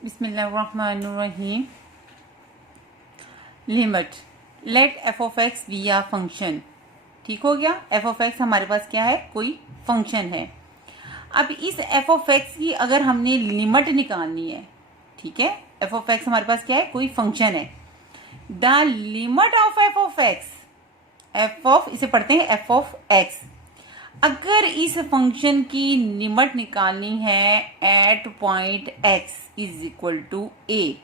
बिस्मिल्लाहिर्रहमानिर्रहीम। Limit let F of X be a function. ठीक हो गया। एफ ऑफ एक्स हमारे पास क्या है, कोई फंक्शन है। अब इस एफ ऑफ एक्स की अगर हमने लिमिट निकालनी है, ठीक है, एफ ऑफ एक्स हमारे पास क्या है, कोई फंक्शन है। The limit of F of x, F of, इसे पढ़ते हैं एफ ऑफ एक्स। अगर इस फंक्शन की लिमिट निकालनी है at point X is equal to A,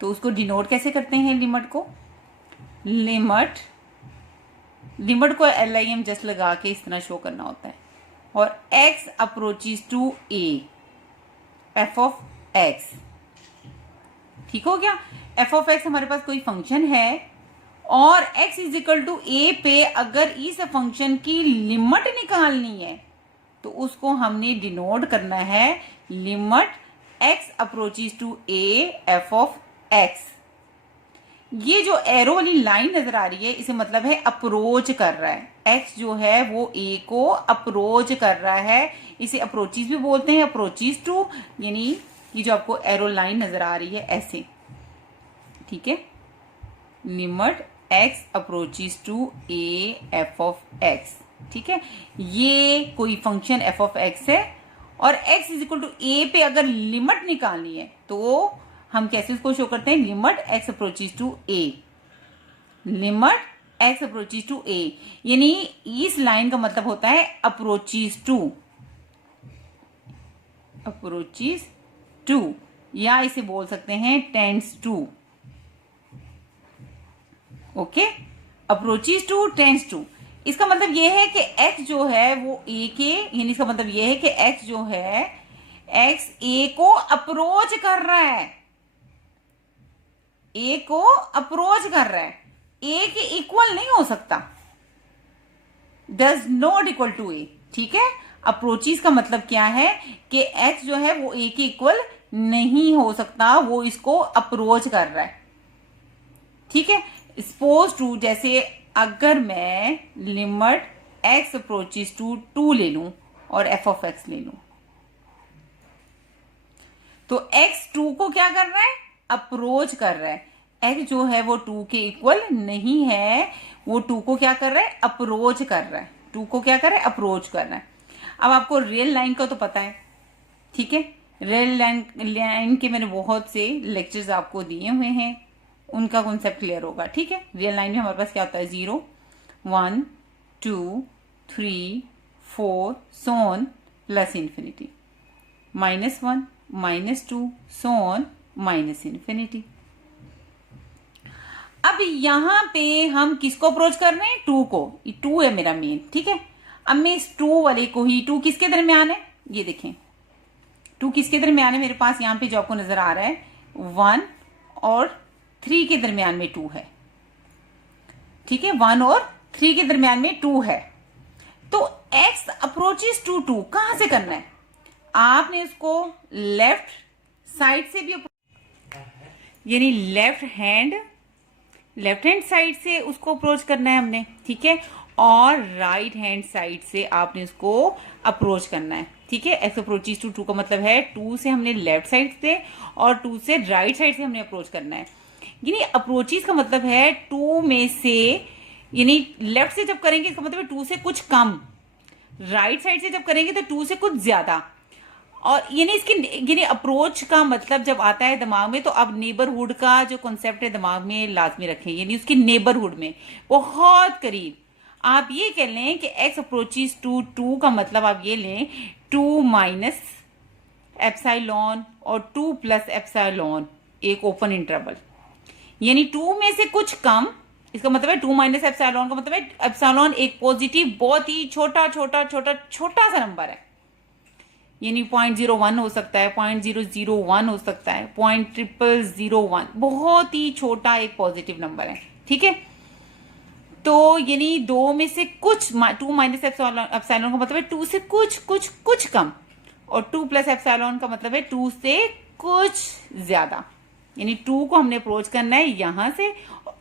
तो उसको डिनोट कैसे करते हैं लिमिट को? लिमिट को LIM जस्ट लगा के इस तरह शो करना होता है। और x approaches to a, F of X. ठीक हो गया। एफ ऑफ एक्स हमारे पास कोई फंक्शन है और x इज इक्वल टू ए पे अगर इस फंक्शन की लिमिट निकालनी है तो उसको हमने डिनोट करना है limit x approaches to a F of x। ये जो एरो वाली लाइन नजर आ रही है इसे मतलब है अप्रोच कर रहा है। x जो है वो a को अप्रोच कर रहा है, इसे अप्रोचेस भी बोलते हैं, अप्रोचेस टू, यानी ये जो आपको एरो लाइन नजर आ रही है ऐसे, ठीक है। Limit x approaches to a F of x, ठीक है। ये कोई फंक्शन एफ ऑफ x है और x is equal to a पे अगर लिमिट निकालनी है तो हम कैसे इसको शो करते हैं? Limit x approaches to a, limit x approaches to a, यानी इस लाइन का मतलब होता है अप्रोचेस टू, या इसे बोल सकते हैं tends to. Okay, approaches to, tends to. इसका मतलब यह है कि x जो है वो a के, यानी इसका मतलब यह है कि x जो है x a को अप्रोच कर रहा है, a को अप्रोच कर रहा है, a के इक्वल नहीं हो सकता, does not equal to a, ठीक है। अप्रोचेस का मतलब क्या है कि x जो है वो a के इक्वल नहीं हो सकता, वो इसको अप्रोच कर रहा है, ठीक है। सपोज टू, जैसे अगर मैं लिमिट x अप्रोचेस टू 2 ले लूं और एफ ऑफ एक्स ले लूं, तो x 2 को क्या कर रहा है? अप्रोच कर रहा है। x जो है वो 2 के इक्वल नहीं है, वो 2 को क्या कर रहा है? अप्रोच कर रहा है। 2 को क्या कर रहा है? अप्रोच कर रहा है। अब आपको रियल लाइन का तो पता है, ठीक है। रियल लाइन के मैंने बहुत से लेक्चर्स आपको दिए हुए हैं, उनका कॉन्सेप्ट क्लियर होगा, ठीक है। रियल लाइन में हमारे पास क्या होता है? 0 1 2 3 4 so on plus infinity, -1 -2 so on minus infinity. अब यहां पे हम किसको अप्रोच कर रहे हैं? 2 को। 2 है मेरा मेन, ठीक है। अब मैं इस 2 वाले को ही, 2 किसके दरमियान है? ये देखें 2 किसके दरमियान है मेरे पास? यहां पे जो आपको नजर आ रहा है 1 और 3 के दरमियान में 2 है, ठीक है। 1 और 3 के दरमियान में 2 है। तो x अप्रोचेस टू 2 कहां से करना है? आपने इसको लेफ्ट साइड से भी, यानी लेफ्ट हैंड साइड से उसको अप्रोच करना है हमने, ठीक है। और राइट हैंड साइड से आपने उसको अप्रोच करना है, ठीक है। एक्स अप्रोचेस टू 2 का मतलब है 2 से हमने लेफ्ट साइड से और 2 से राइट साइड से हमने अप्रोच करना है। यानी अप्रोचेस का मतलब है 2 में से, यानी लेफ्ट से जब करेंगे इसका मतलब है 2 से कुछ कम, राइट साइड से जब करेंगे तो 2 से कुछ ज्यादा। और यानी इसकी, यानी अप्रोच का मतलब जब आता है दिमाग में तो आप नेबरहुड का जो कॉन्सेप्ट है दिमाग में लाजमी रखें, यानी उसके नेबरहुड में बहुत करीब। आप ये कह लें कि x अप्रोचेस टू 2 का मतलब आप ये लें 2 माइनस एप्सिलॉन और 2 प्लस एप्सिलॉन, एक ओपन इंटरवल, यानी 2 में से कुछ कम। इसका मतलब है 2 माइनस एप्सिलॉन का मतलब है एप्सिलॉन एक पॉजिटिव, बहुत ही छोटा छोटा छोटा छोटा सा नंबर है, यानी 0.01 हो सकता है, 0.001 हो सकता है, 0.0001, बहुत ही छोटा एक पॉजिटिव नंबर है, ठीक है। तो यानी 2 में से कुछ, 2 माइनस एप्सिलॉन का मतलब है 2 से कुछ कम, और 2 प्लस एप्सिलॉन का मतलब है 2 से कुछ ज्यादा। यानी 2 को हमने अप्रोच करना है यहां से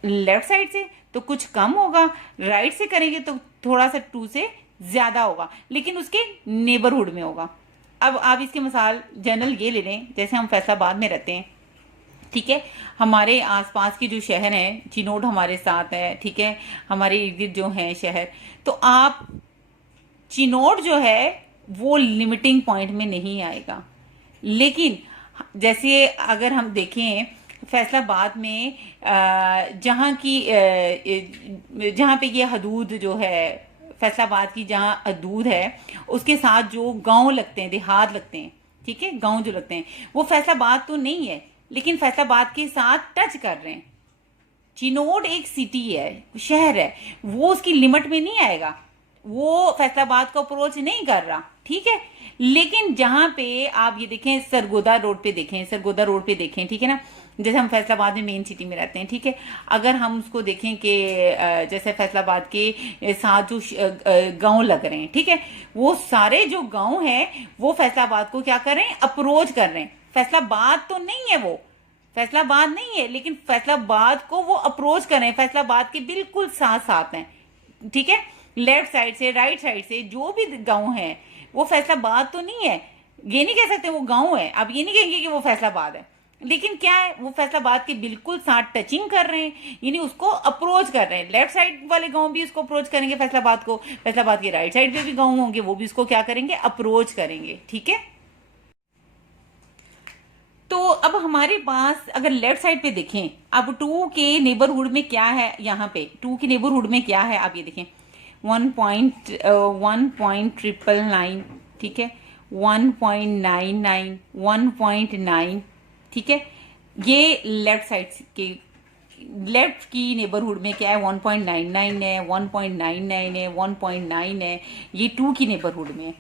लेफ्ट साइड से तो कुछ कम होगा, राइट से करेंगे तो थोड़ा सा 2 से ज्यादा होगा, लेकिन उसके नेबरहुड में होगा, अब आप इसकी मिसाल जनरल ये ले लें, जैसे हम फैसलाबाद में रहते हैं, ठीक है, हमारे आसपास के जो शहर हैं, चिनोड हमारे साथ है, ठीक है, हमारे इर्द गिर्द जो हैं शहर, तो आप चिनोड जो है वो लिमिटिंग पॉइंट में नहीं आएगा। लेकिन जैसे अगर हम देखें फैसलाबाद में जहाँ पे ये हदूद जो है, फैसलाबाद की जहाँ हदूद है उसके साथ जो गांव लगते हैं, देहात लगते हैं, ठीक है, गांव जो लगते हैं वो फैसलाबाद तो नहीं है, लेकिन फैसलाबाद के साथ टच कर रहे हैं। चिनोड एक सिटी है, शहर है, वो उसकी लिमिट में नहीं आएगा, वो फैसलाबाद को अप्रोच नहीं कर रहा, ठीक है। लेकिन जहां पे आप ये देखें, सरगोदा रोड पे देखें, सरगोदा रोड पे देखें, ठीक है ना, जैसे हम फैसलाबाद में मेन सिटी में रहते हैं, ठीक है, अगर हम उसको देखें कि जैसे फैसलाबाद के साथ जो गांव लग रहे हैं, ठीक है, वो सारे जो गांव हैं वो फैसलाबाद को क्या कर रहे हैं, अप्रोच कर रहे हैं। फैसलाबाद तो नहीं है, वो फैसलाबाद नहीं है, लेकिन फैसलाबाद को वो अप्रोच कर रहे हैं, फैसलाबाद के बिल्कुल साथ साथ हैं, ठीक है, लेफ्ट साइड से राइट साइड से जो भी गांव है वो फैसलाबाद तो नहीं है, ये नहीं कह सकते वो गांव है, आप ये नहीं कहेंगे कि वो फैसलाबाद है, लेकिन क्या है, वो फैसलाबाद के बिल्कुल साथ टचिंग कर रहे हैं, यानी उसको अप्रोच कर रहे हैं। लेफ्ट साइड वाले गांव भी उसको अप्रोच करेंगे फैसलाबाद को, फैसलाबाद के राइट साइड पे भी गांव होंगे, वो भी उसको क्या करेंगे, अप्रोच करेंगे, ठीक है। तो अब हमारे पास अगर लेफ्ट साइड पे देखें, अब टू के नेबरहुड में क्या है, यहाँ पे टू के नेबरहुड में क्या है, आप ये देखें 1.9, ठीक है, 1.99, 1.9, ठीक है, ये लेफ्ट साइड के, लेफ्ट की नेबरहुड में क्या है, 1.99 है, 1.99 है, 1.9 है, ये टू की नेबरहुड में है,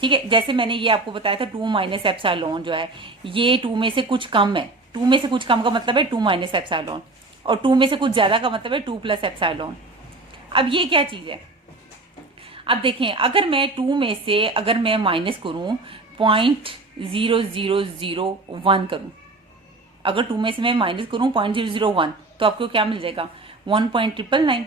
ठीक है। जैसे मैंने ये आपको बताया था 2 माइनस एप्सिलॉन जो है ये 2 में से कुछ कम है, 2 में से कुछ कम का मतलब है 2 माइनस एप्सिलॉन, और 2 में से कुछ ज्यादा का मतलब है 2 प्लस एप्सिलॉन। अब ये क्या चीज है, अब देखें, अगर मैं 2 में से अगर मैं माइनस करूं 0.0001 करूं, अगर 2 में से मैं माइनस करूं 0.001 तो आपको क्या मिल जाएगा, 1.999,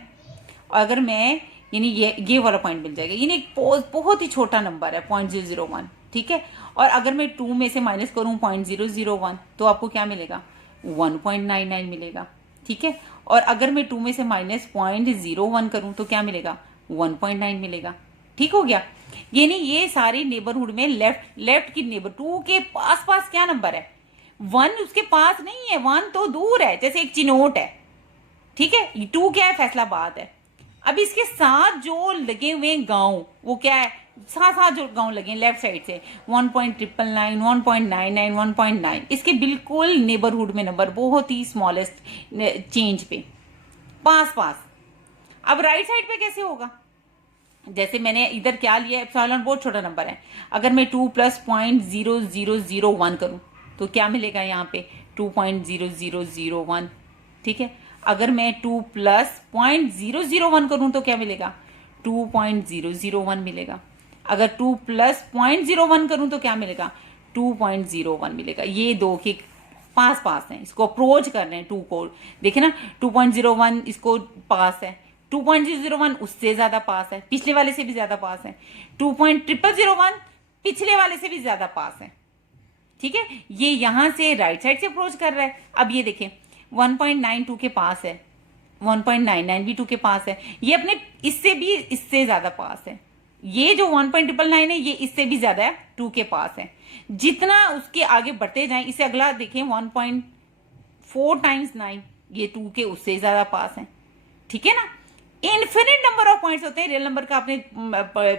और अगर मैं यानी ये वाला पॉइंट मिल जाएगा, यानी एक बहुत ही छोटा नंबर है 0.001, ठीक है। और अगर मैं 2 में से माइनस करूं 0.001 तो आपको क्या मिलेगा, 1.99 मिलेगा, ठीक है। और अगर मैं 2 में से माइनस 0.01 करूं तो क्या मिलेगा, 1.9 मिलेगा, ठीक हो गया। यानी ये सारी नेबरहुड में लेफ्ट की नेबर 2 के पास पास क्या नंबर है, 1 उसके पास नहीं है, 1 तो दूर है, जैसे एक चिनोट है, ठीक है, 2 क्या है, फैसलाबाद है। अब इसके साथ जो लगे हुए गांव वो क्या है, साथ साथ जो गांव लगे लेफ्ट साइड से 1.999, 1.99, 1.9, इसके बिल्कुल नेबरहुड में नंबर, बहुत ही स्मॉलेस्ट चेंज पे, पास पास। अब राइट साइड पे कैसे होगा, जैसे मैंने इधर क्या लिया, एप्सिलॉन बहुत छोटा नंबर है, अगर मैं 2 प्लस 0.0001 करूं तो क्या मिलेगा यहाँ पे, 2.0001, ठीक है। अगर मैं 2 प्लस 0.001 करूं तो क्या मिलेगा, 2.001 मिलेगा। अगर 2 प्लस 0.01 करूं तो क्या मिलेगा, 2.01 मिलेगा। ये दो के पास पास हैं, इसको अप्रोच कर रहे हैं 2 को, देखे ना, 2.01 इसको पास है, 2.001 उससे ज्यादा पास है, पिछले वाले से भी ज्यादा पास है, 2.001 पिछले वाले से भी ज्यादा पास है, ठीक है। ये यहां से राइट साइड से अप्रोच कर रहा है। अब ये देखें 1.92 के पास है, 1.99 भी 2 के पास है, ये अपने इससे भी इससे ज्यादा पास है, ये जो 1.999 है ये इससे भी ज्यादा है, 2 के पास है। जितना उसके आगे बढ़ते जाएं, इसे अगला देखें 1.4 टाइम्स 9, ये 2 के उससे ज्यादा पास है, ठीक है ना। इन्फिनिट नंबर ऑफ पॉइंट्स होते हैं। रियल नंबर का आपने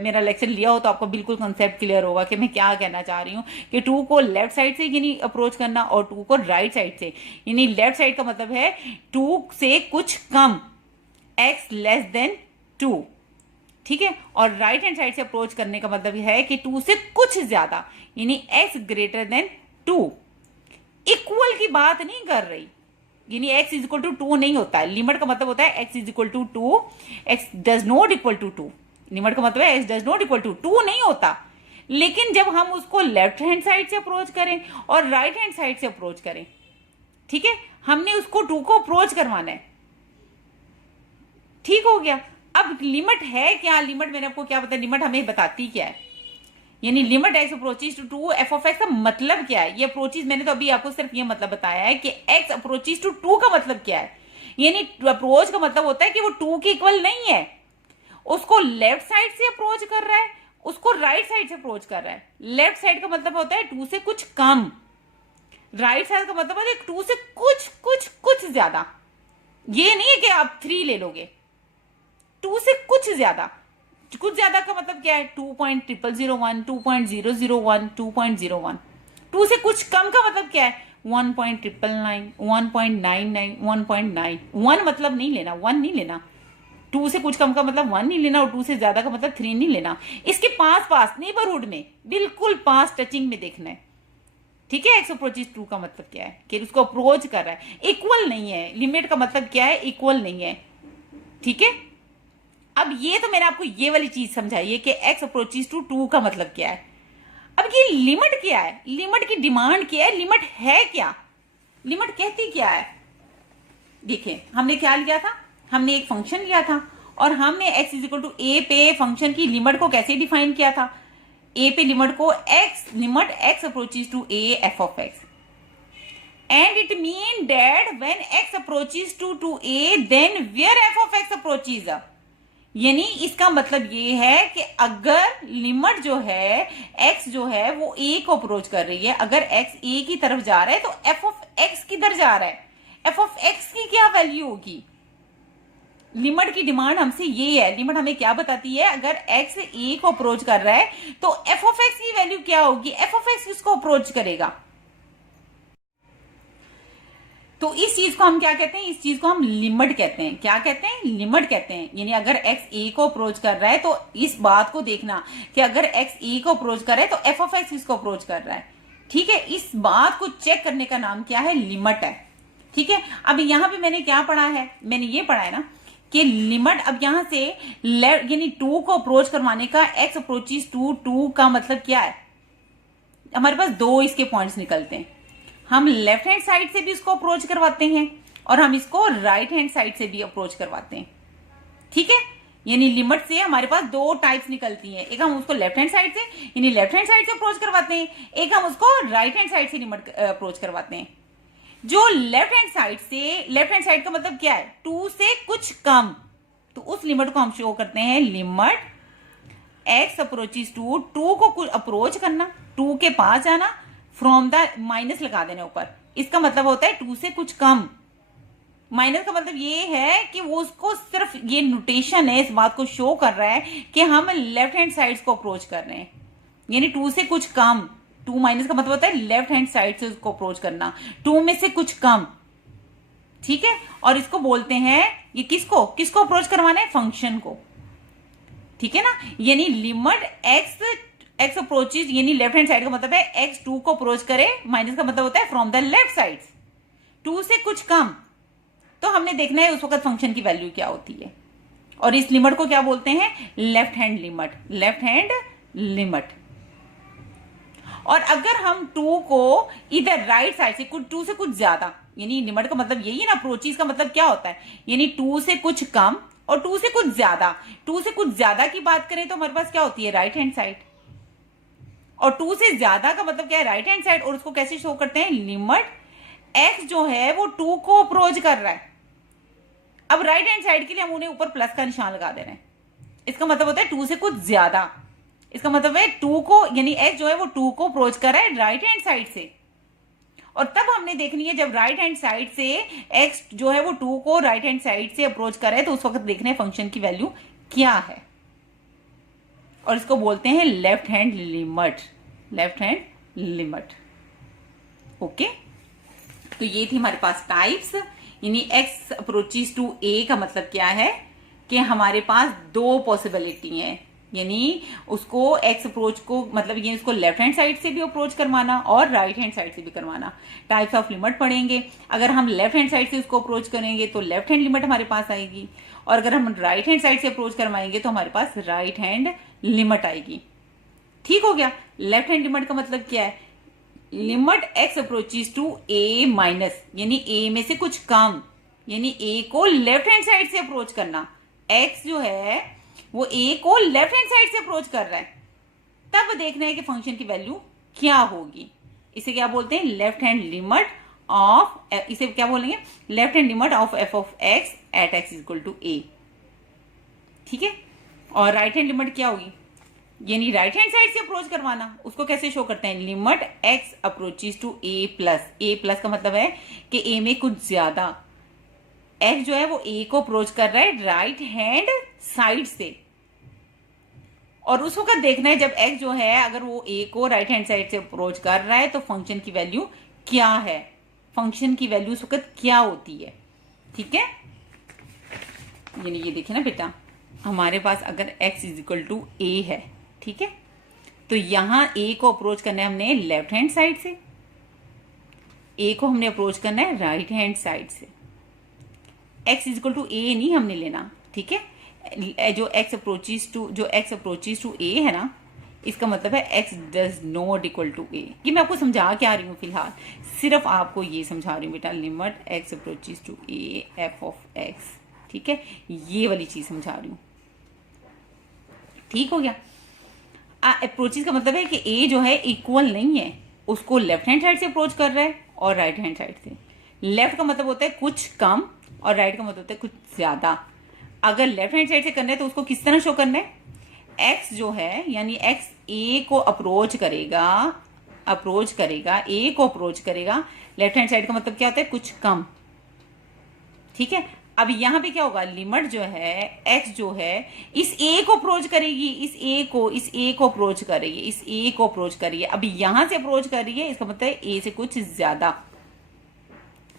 मेरा लेक्चर लिया हो तो आपको बिल्कुल कंसेप्ट क्लियर होगा कि मैं क्या कहना चाह रही हूँ, कि 2 को लेफ्ट साइड से यानी अप्रोच करना और 2 को राइट साइड से, यानी लेफ्ट साइड का मतलब है 2 से कुछ कम, x लेस देन 2, ठीक है। और राइट हैंड साइड से अप्रोच करने का मतलब है कि 2 से कुछ ज्यादा, यानी x ग्रेटर देन 2। इक्वल की बात नहीं कर रही, यानी x इज इक्वल टू 2 नहीं होता है, लिमिट का मतलब होता है x is equal to 2, x does not equal to 2, limit का मतलब है x does not equal to 2 नहीं होता। लेकिन जब हम उसको लेफ्ट हैंड साइड से अप्रोच करें और राइट हैंड साइड से अप्रोच करें, ठीक है, हमने उसको 2 को अप्रोच करवाना है, ठीक हो गया। अब लिमिट है क्या, लिमिट मैंने आपको क्या बताया, लिमिट हमें बताती क्या है, यानी limit X approaches to two F of X का मतलब क्या है? ये अप्रोचेज मैंने तो अभी आपको सिर्फ ये मतलब बताया है कि एक्स अप्रोचेज टू टू का मतलब क्या है। यानी अप्रोच का मतलब होता है कि वो टू के इक्वल नहीं है, उसको लेफ्ट साइड से अप्रोच कर रहा है, उसको राइट साइड से अप्रोच कर रहा है। लेफ्ट साइड का मतलब होता है टू से कुछ कम, राइट साइड का मतलब होता है टू से कुछ कुछ कुछ ज्यादा। ये नहीं है कि आप 3 ले लोगे, टू से कुछ ज्यादा। कुछ ज्यादा का मतलब क्या है? 2.0001, 2.001, 2.01। टू से कुछ कम का मतलब क्या है? 1.999, 1.99, 1.9। 1 मतलब नहीं लेना, 1 नहीं लेना। टू से कुछ कम का मतलब 1 नहीं लेना, और टू से ज्यादा का मतलब 3 नहीं लेना। इसके पास पास नेबरहुड में, बिल्कुल पास टचिंग में देखना है। ठीक है, एक्स अप्रोचेज टू का मतलब क्या है? कि उसको अप्रोच कर रहा है, इक्वल नहीं है। लिमिट का मतलब क्या है? इक्वल नहीं है। ठीक है, अब ये तो मैंने आपको ये वाली चीज समझाई है कि एक्स अप्रोचेज टू टू का मतलब क्या है। अब ये लिमिट क्या है? लिमिट की डिमांड क्या है? लिमिट है क्या? लिमिट कहती क्या है? देखिए, हमने क्या लिया था? हमने एक फंक्शन लिया था और हमने x इज इक्वल टू ए पे फंक्शन की लिमिट को कैसे डिफाइन किया था? ए पे लिमिट को limit x approaches to A F of X, and it mean that when x approaches to A then where f of x approaches. यानी इसका मतलब ये है कि अगर लिमिट जो है x जो है वो a को अप्रोच कर रही है, अगर x a की तरफ जा रहा है तो f ऑफ x किधर जा रहा है? f ऑफ x की क्या वैल्यू होगी? लिमिट की डिमांड हमसे ये है। लिमिट हमें क्या बताती है? अगर x a को अप्रोच कर रहा है तो f ऑफ x की वैल्यू क्या होगी? f ऑफ x किसको अप्रोच करेगा? तो इस चीज को हम क्या कहते हैं? इस चीज को हम लिमिट कहते हैं। क्या कहते हैं? लिमिट कहते हैं। यानी अगर x a को अप्रोच कर रहा है तो इस बात को देखना कि अगर x a को अप्रोच कर रहा है तो f ऑफ x किसको अप्रोच कर रहा है। ठीक है, इस बात को चेक करने का नाम क्या है? लिमिट है। ठीक है, अब यहां पे मैंने क्या पढ़ा है? मैंने ये पढ़ा है ना कि लिमिट, अब यहां से यानी टू को अप्रोच करवाने का x अप्रोचेज टू टू का मतलब क्या है? हमारे पास दो इसके पॉइंट्स निकलते हैं। हम लेफ्ट हैंड साइड से भी इसको अप्रोच करवाते हैं और हम इसको राइट हैंड साइड से भी अप्रोच करवाते हैं। ठीक है, यानी लिमिट से हमारे पास दो टाइप्स निकलती हैं। एक हम उसको लेफ्ट हैंड साइड से यानी लेफ्ट हैंड साइड से अप्रोच करवाते हैं, एक हम उसको राइट हैंड साइड से लिमिट अप्रोच करवाते हैं। जो लेफ्ट हैंड साइड से, लेफ्ट हैंड साइड का मतलब क्या है? टू से कुछ कम, तो उस लिमिट को हम शो करते हैं limit X approaches to, two को अप्रोच करना, टू के पास जाना, फ्रॉम द माइनस लगा देने ऊपर। इसका मतलब होता है टू से कुछ कम। माइनस का मतलब ये है कि वो उसको सिर्फ ये नोटेशन है, इस बात को शो कर रहा है कि हम लेफ्ट हैंड साइड को अप्रोच कर रहे हैं, यानी टू से कुछ कम। टू माइनस का मतलब होता है लेफ्ट हैंड साइड से उसको अप्रोच करना, टू में से कुछ कम। ठीक है, और इसको बोलते हैं, ये किसको किसको अप्रोच करवाना है? फंक्शन को। ठीक है ना, यानी लिमिट एक्स अप्रोचेज, यानी लेफ्ट हैंड साइड का मतलब है एक्स टू को अप्रोच करे, माइनस का मतलब होता है from the left side, two से कुछ कम। तो हमने देखना है उस वक्त फंक्शन की वैल्यू क्या होती है, और इस लिमिट को क्या बोलते हैं? Left hand limit. Left hand limit. और अगर हम टू को इधर राइट साइड से कुछ, टू से कुछ ज्यादा, यानी लिमिट का मतलब यही है ना, अप्रोचेज का मतलब क्या होता है? यानी टू से कुछ कम और टू से कुछ ज्यादा। टू से कुछ ज्यादा की बात करें तो हमारे पास क्या होती है? Right hand side. और टू से ज्यादा का मतलब क्या है? Right hand side. और उसको कैसे शो करते हैं? लिमिट एक्स जो है वो टू को अप्रोच कर रहा है। अब राइट हैंड साइड के लिए हम उन्हें ऊपर प्लस का निशान लगा दे रहे हैं। इसका मतलब होता है टू से कुछ ज्यादा। इसका मतलब है टू को, यानी एक्स जो है वो टू को अप्रोच कर रहा है राइट हैंड साइड से। और तब हमने देखनी है जब राइट हैंड साइड से एक्स जो है वो टू को राइट हैंड साइड से अप्रोच कर रहा है, तो उस वक्त देखना है फंक्शन की वैल्यू क्या है, और इसको बोलते हैं left hand limit. Left hand limit. Okay, तो ये थी हमारे पास टाइप्स। यानी एक्स अप्रोचेज टू ए का मतलब क्या है कि हमारे पास दो पॉसिबिलिटी है, यानी उसको एक्स अप्रोच को मतलब ये इसको लेफ्ट हैंड साइड से भी अप्रोच करवाना और राइट हैंड साइड से भी करवाना। टाइप्स ऑफ लिमिट पढ़ेंगे। अगर हम लेफ्ट हैंड साइड से उसको अप्रोच करेंगे तो लेफ्ट हैंड लिमिट हमारे पास आएगी, और अगर हम राइट हैंड साइड से अप्रोच करवाएंगे तो हमारे पास राइट हैंड लिमिट आएगी। ठीक हो गया। लेफ्ट हैंड लिमिट का मतलब क्या है? Limit X approaches to A minus, यानी ए में से कुछ कम, यानी ए को लेफ्ट हैंड साइड से अप्रोच करना। एक्स जो है वो ए को लेफ्ट हैंड साइड से अप्रोच कर रहा है। तब देखना है कि फंक्शन की वैल्यू क्या होगी। इसे क्या बोलते हैं, लेफ्ट हैंड लिमिट ऑफ, इसे क्या बोलेंगे, left hand limit of F of X at X equal to A. ठीक है, और राइट हैंड लिमिट क्या होगी, यानी राइट हैंड साइड से अप्रोच करवाना। उसको कैसे शो करते हैं, limit X approaches to A plus. A plus का मतलब है कि ए में कुछ ज्यादा, एक्स जो है वो ए को अप्रोच कर रहा है राइट हैंड साइड से, और उस वक्त देखना है जब एक्स जो है अगर वो ए को राइट हैंड साइड से अप्रोच कर रहा है तो फंक्शन की वैल्यू क्या है, फंक्शन की वैल्यू उस वक्त क्या होती है। ठीक है, यानी ये देखिए ना बेटा, हमारे पास अगर x इज इक्वल टू ए है, ठीक है, तो यहां a को अप्रोच करना है हमने लेफ्ट हैंड साइड से, a को हमने अप्रोच करना है राइट हैंड साइड से। x इज इक्वल टू ए नहीं हमने लेना, ठीक है, जो x अप्रोचेस टू a है ना, इसका मतलब है x does not equal to a। ये मैं आपको समझा क्या रही हूँ, फिलहाल सिर्फ आपको ये समझा रही हूँ बेटा, limit x approaches to a f of x, ठीक है, ये वाली चीज समझा रही हूँ। ठीक हो गया। अप्रोचेस का मतलब है कि a जो है इक्वल नहीं है, उसको लेफ्ट हैंड साइड से अप्रोच कर रहा है और राइट हैंड साइड से। लेफ्ट का मतलब होता है कुछ कम और राइट का मतलब होता है कुछ ज्यादा। अगर लेफ्ट हैंड साइड से करना है तो उसको किस तरह शो करना है, x जो है यानी x a को अप्रोच करेगा a को अप्रोच करेगा, लेफ्ट हैंड साइड का मतलब क्या होता है, कुछ कम। ठीक है, अब यहां पे क्या होगा, लिमिट जो है x जो है इस a को अप्रोच करेगी, इस a को अप्रोच करेगी, अब यहां से अप्रोच कर रही है, इसका मतलब है a से कुछ ज्यादा।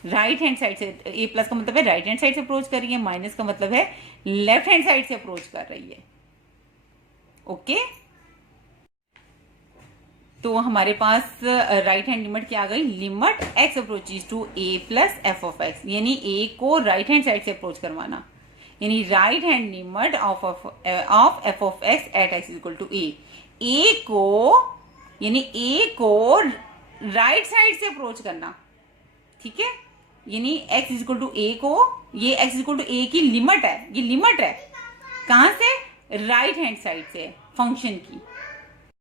राइट हैंड साइड से, a प्लस का मतलब है राइट हैंड साइड से अप्रोच कर रही है, माइनस का मतलब है लेफ्ट हैंड साइड से अप्रोच कर रही है। ओके, तो हमारे पास राइट हैंड लिमिट क्या आ गई, limit x approaches to a plus F of X, यानी a को राइट हैंड साइड से अप्रोच करवाना, यानी right hand limit of F of X at X equal to a। a को राइट साइड से अप्रोच करना, ठीक है, यानी x इक्वल टू a को, ये x इक्वल टू a की लिमिट है, ये लिमिट है कहां से, राइट हैंड साइड से फंक्शन की।